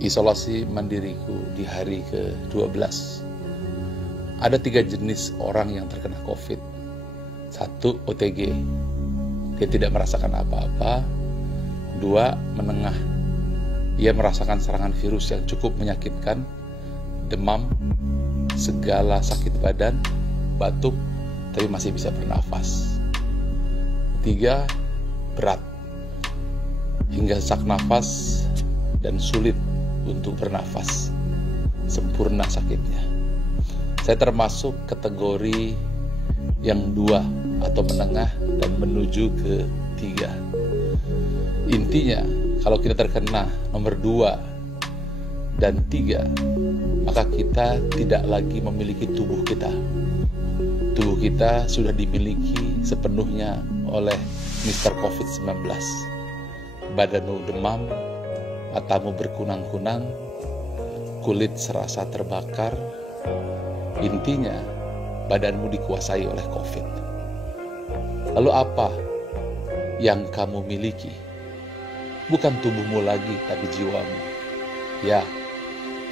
isolasi mandiriku di hari ke-12. Ada 3 jenis orang yang terkena COVID. 1, OTG, dia tidak merasakan apa-apa. 2, menengah, ia merasakan serangan virus yang cukup menyakitkan, demam, segala sakit badan, batuk, tapi masih bisa bernafas. 3, berat, hingga sesak nafas dan sulit untuk bernafas, sempurna sakitnya. Saya termasuk kategori yang 2 atau menengah dan menuju ke 3. Intinya, kalau kita terkena nomor 2 dan 3, maka kita tidak lagi memiliki tubuh kita. Tubuh kita sudah dimiliki sepenuhnya oleh Mr. COVID-19. Badanmu demam, matamu berkunang-kunang, kulit serasa terbakar. Intinya, badanmu dikuasai oleh COVID. Lalu apa yang kamu miliki? Bukan tubuhmu lagi, tapi jiwamu. Ya,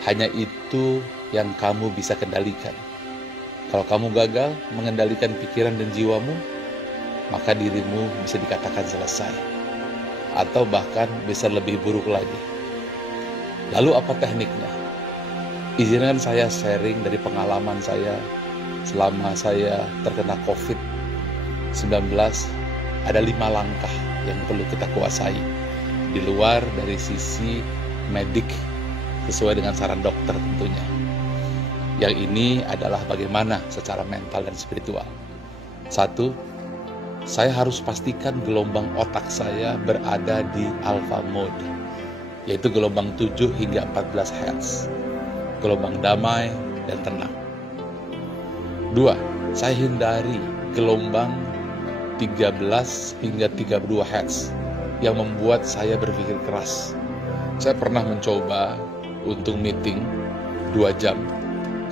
hanya itu yang kamu bisa kendalikan. Kalau kamu gagal mengendalikan pikiran dan jiwamu, maka dirimu bisa dikatakan selesai. Atau bahkan bisa lebih buruk lagi. Lalu apa tekniknya? Izinkan saya sharing dari pengalaman saya selama saya terkena COVID-19. Ada 5 langkah yang perlu kita kuasai di luar dari sisi medik sesuai dengan saran dokter tentunya. Yang ini adalah bagaimana secara mental dan spiritual. 1, saya harus pastikan gelombang otak saya berada di alpha mode, yaitu gelombang 7 hingga 14 Hz, gelombang damai dan tenang. 2, saya hindari gelombang 13 hingga 32 Hz yang membuat saya berpikir keras. Saya pernah mencoba untuk meeting 2 jam.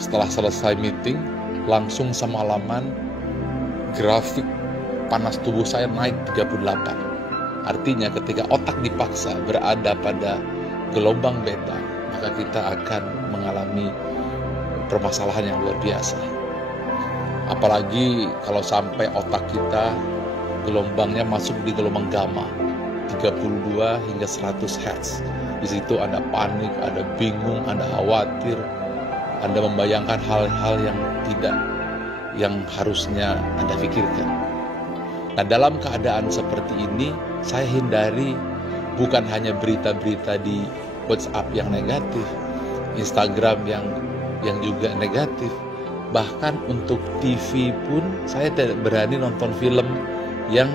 Setelah selesai meeting, langsung semalaman grafik panas tubuh saya naik 38. Artinya ketika otak dipaksa berada pada gelombang beta, maka kita akan mengalami permasalahan yang luar biasa. Apalagi kalau sampai otak kita gelombangnya masuk di gelombang gamma 32 hingga 100 Hz. Di situ Anda panik, Anda bingung, Anda khawatir, Anda membayangkan hal-hal yang harusnya Anda pikirkan. Nah, dalam keadaan seperti ini, saya hindari bukan hanya berita-berita di WhatsApp yang negatif, Instagram yang juga negatif, bahkan untuk TV pun saya tidak berani nonton film yang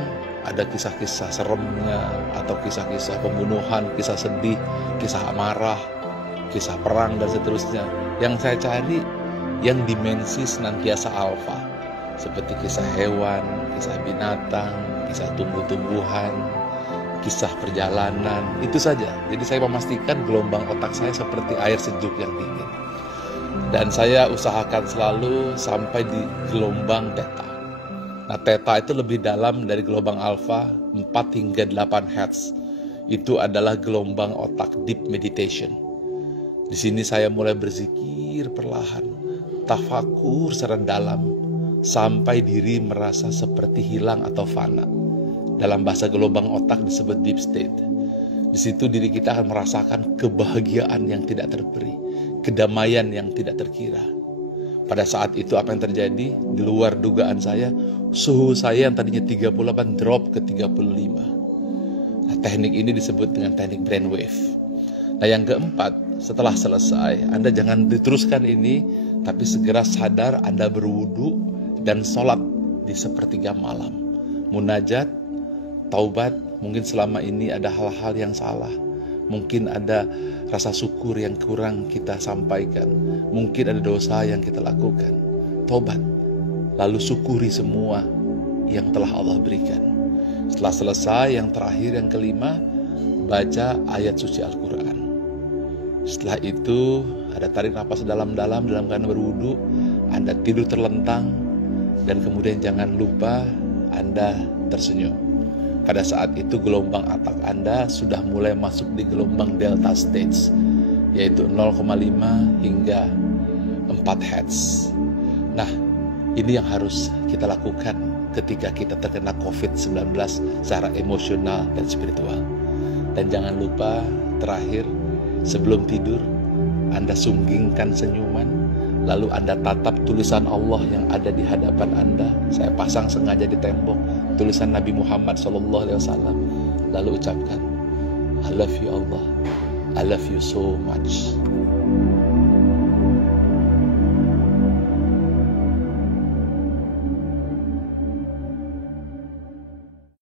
ada kisah-kisah seremnya atau kisah-kisah pembunuhan, kisah sedih, kisah amarah, kisah perang dan seterusnya. Yang saya cari yang dimensi senantiasa alfa, seperti kisah hewan, kisah binatang, kisah tumbuh-tumbuhan, kisah perjalanan, itu saja. Jadi saya memastikan gelombang otak saya seperti air sejuk yang dingin. Dan saya usahakan selalu sampai di gelombang theta. Nah, theta itu lebih dalam dari gelombang alfa, 4 hingga 8 Hz. Itu adalah gelombang otak deep meditation. Di sini saya mulai berzikir perlahan, tafakur secara dalam, sampai diri merasa seperti hilang atau fana. Dalam bahasa gelombang otak disebut deep state. Di situ diri kita akan merasakan kebahagiaan yang tidak terperi, kedamaian yang tidak terkira. Pada saat itu apa yang terjadi? Di luar dugaan saya, suhu saya yang tadinya 38 drop ke 35. Nah, teknik ini disebut dengan teknik brainwave. Nah, yang keempat, setelah selesai, Anda jangan diteruskan ini, tapi segera sadar Anda berwudu dan sholat di sepertiga malam. Munajat, taubat, mungkin selama ini ada hal-hal yang salah. Mungkin ada rasa syukur yang kurang kita sampaikan. Mungkin ada dosa yang kita lakukan. Taubat, lalu syukuri semua yang telah Allah berikan. Setelah selesai, yang terakhir, yang kelima, baca ayat suci Al-Quran. Setelah itu, ada tarik napas dalam-dalam dalam keadaan berwudu, Anda tidur terlentang, dan kemudian jangan lupa Anda tersenyum. pada saat itu gelombang otak Anda sudah mulai masuk di gelombang delta stage, yaitu 0,5 hingga 4 Hz. Nah, ini yang harus kita lakukan ketika kita terkena COVID-19 secara emosional dan spiritual. Dan jangan lupa, terakhir, sebelum tidur, Anda sunggingkan senyuman, lalu Anda tatap tulisan Allah yang ada di hadapan Anda. Saya pasang sengaja di tembok tulisan Nabi Muhammad SAW. Lalu ucapkan, I love you Allah, I love you so much.